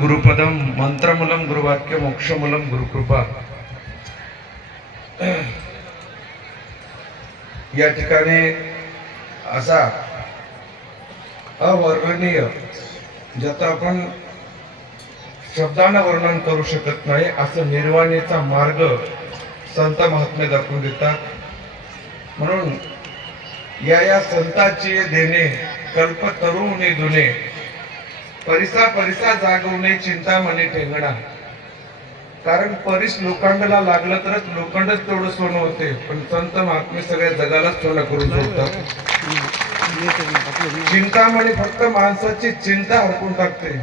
गुरुपदम मंत्रमूलम गुरुवाक्य मोक्षमूलम गुरुकृपा। या ठिकाणी असा अवर्णनीय ज्याचं आपण शब्दानं वर्णन करू शकत नाही असं निर्वाणीचा मार्ग संत महात्मे दाखवून देतात। म्हणून या संतांची देणे कल्पतरुणी दुने परिसा परिसा जागवणे चिंतामणी ठेंगणा। कारण परिस लोखंडाला लागलं तरच लोखंडच तेवढं सोनं होते, पण संत महात्मे सगळ्या जगालाच सोनं करून सोडतात। चिंतामणी फक्त माणसाची चिंता हरपून टाकते,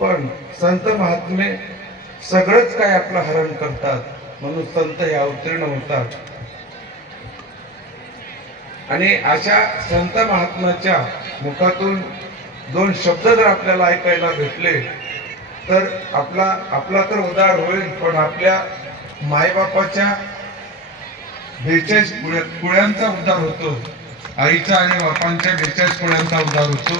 पण संत महात्मे सगळंच काय आपलं हरण करतात। म्हणून संत हे अवतीर्ण होतात आणि अशा संत महात्म्याच्या मुखातून दोन शब्द जर आपल्याला ऐकायला भेटले तर आपला तर उद्धार होईल, पण आपल्या मायबापाच्या 42 कुळ्यांचा उद्धार होतो, आईचा आणि बापांच्या 42 कुळ्यांचा उद्धार होतो।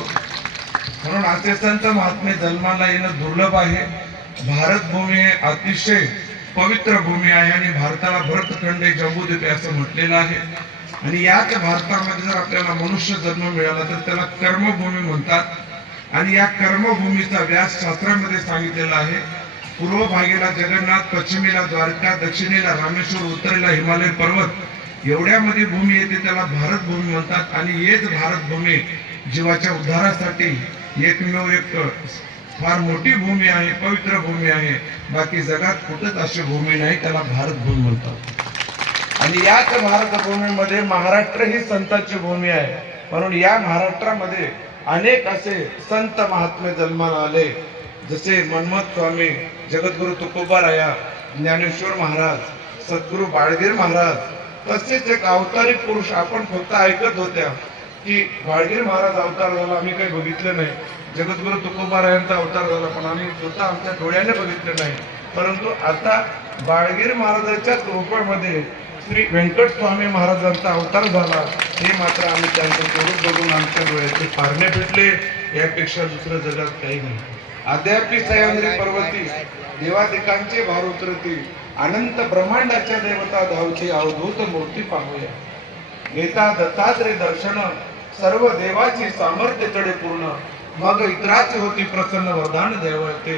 म्हणून असे संत महात्मे जन्माला येणं दुर्लभ आहे। भारतभूमी हे अतिशय पवित्र भूमी आहे आणि भारताला भरतखंड जम्बूद्वीप असं म्हटलेलं आहे। आणि याच भारतामध्ये जर आपल्याला मनुष्य जन्म मिळाला तर त्याला कर्मभूमी म्हणतात। आणि या कर्मभूमीचा व्यास शास्त्रामध्ये सांगितलेला आहे। पूर्व भागेला जगन्नाथ, पश्चिमेला द्वारका, दक्षिणेला रामेश्वर, उत्तरेला हिमालय पर्वत एवढ्यामध्ये भूमी येते, त्याला भारतभूमी म्हणतात। आणि हेच भारतभूमी जीवाच्या उद्धारासाठी एकमेव एक फार मोठी भूमी आहे, पवित्र भूमी आहे। बाकी जगात कुठंच अशी भूमी नाही, त्याला भारतभूमी म्हणतात। आणि याच भारतभूमीमध्ये महाराष्ट्र ही संतांची भूमी आहे। म्हणून या महाराष्ट्रामध्ये अनेक असे संत महात्मे जन्माला आले, जसे मनमथ स्वामी, जगद्गुरु तुकोबाराया, ज्ञानेश्वर महाराज, सद्गुरु बाळगीर महाराज। तसेच एक अवतारिक पुरुष आपण फक्त ऐकत होत्या की बाळगीर महाराज अवतार झाला, आम्ही काही बघितलं नाही। जगद्गुरु तुकोबारायांचा अवतार झाला, पण आम्ही स्वतः आमच्या डोळ्याने बघितलं नाही। परंतु आता बाळगीर महाराजाच्या रूपामध्ये श्री व्यंकट स्वामी महाराजांचा अवतार झाला, हे मात्र आम्ही त्यांचं स्वरूप बघून आमच्या डोळ्याचे पारणे फिटले। यापेक्षा दुसरं जगात काही नाही। अद्यापि सह्याद्री पर्वती देवादिकांचे भार उतरती, अनंत ब्रह्मांडाच्या देवता धावती, अवधूत मूर्ती पाहूया। घेता दत्तात्रय दर्शन, सर्व देवाची सामर्थ्य चढे पूर्ण, मग इतराची होती प्रसन्न वरदान देवते।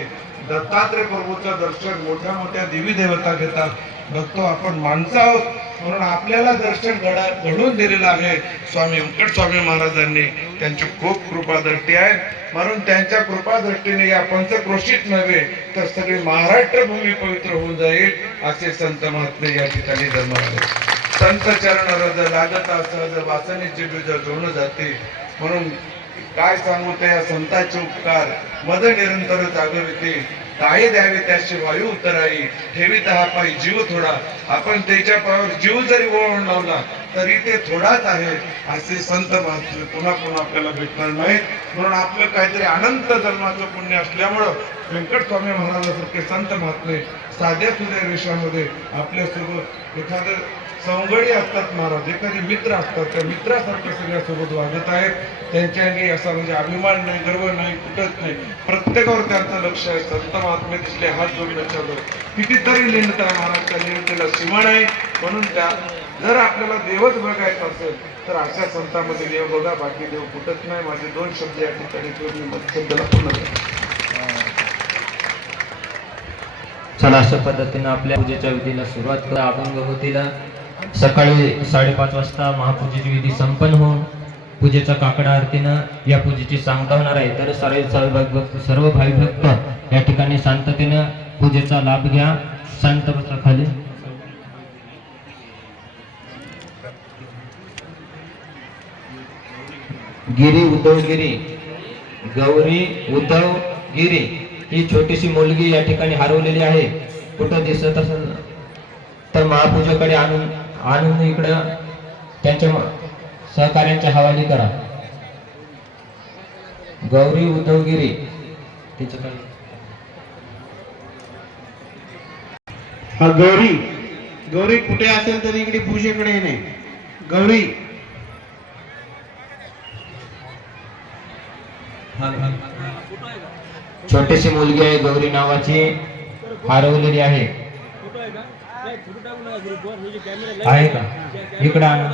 दत्तात्रय प्रभूचं दर्शन मोठ्या मोठ्या देवी देवता घेतात, बघतो आपण माणसं आहोत म्हणून आपल्याला दर्शन घडवून दिलेलं आहे स्वामी व्यंकट स्वामी महाराजांनी। त्यांची खूप कृपादृष्टी आहे, म्हणून त्यांच्या कृपादृष्टीने या पंचक्रोशीत नव्हे तर सगळी महाराष्ट्र भूमी पवित्र होऊन जाईल। असे संत महात्मे या ठिकाणी जन्माला आले। संत चरण रज लागता सहज, वासनेचे बीज जोडून जाते। म्हणून काय सांगू त्या संतांचे उपकार, मद निरंतर जागविते, काय द्यावे त्याची वायू उतराई, ठेवीत हा पायी जीव थोडा। आपण त्याच्या पायावर जीव जरी ओळून लावला तरी ते थोडाच आहे। असे संत महात्मे पुन्हा पुन्हा आपल्याला भेटणार नाहीत। म्हणून आपलं काहीतरी अनंत जन्माचं पुण्य असल्यामुळं व्यंकट स्वामी महाराजांसारखे संत महात्मे साध्या सुध्या विषयामध्ये आपल्यासोबत एखादं सवंगडी असतात महाराज, एखादे मित्र असतात, त्या मित्रासारखे सगळ्यासोबत वागत आहेत। त्यांच्यानी असा म्हणजे अभिमान नाही, गर्व नाही, कुठंच नाही, प्रत्येकावर त्यांचं लक्ष आहे। संत महात्मे दिसले हात जोडण्याच्या लोक कितीतरी लिहिणत आहे महाराजच्या लिहिणीला सीमा नाही। म्हणून त्या जर आपल्याला देवच बघायचा असेल तर अशा संतांमध्ये देव बघा, बाकी देव कुठंच नाही। माझे 2 शब्द या ठिकाणी शब्दाला पूर्ण चला, अशा पद्धतीने आपल्या पूजेच्या विधीला सुरुवात करा। अभंग होतील सकाळी 5:30 वाजता महापूजेची विधी संपन्न होऊन पूजेच्या काकडा आरतीनं या पूजेची सांगता होणार आहे। तर सर्व भावी भक्त या ठिकाणी शांततेनं पूजेचा लाभ घ्या। शांत बसा खाली। गिरी उद्धवगिरी, गौरी उद्धवगिरी ही छोटीशी मुलगी या ठिकाणी हरवलेली आहे। कुठं दिसत असेल तर महापूजेकडे आणून इकडं त्यांच्या सहकार्यांच्या हवाली करा। गौरी उद्धवगिरी तिच्याकडे हा गौरी कुठे असेल तरी इकडे पूजेकडे येणे। गौरी छोटीशी मुलगी आहे गौरी नावाची, हरवलेली आहे का? इकडे आणा.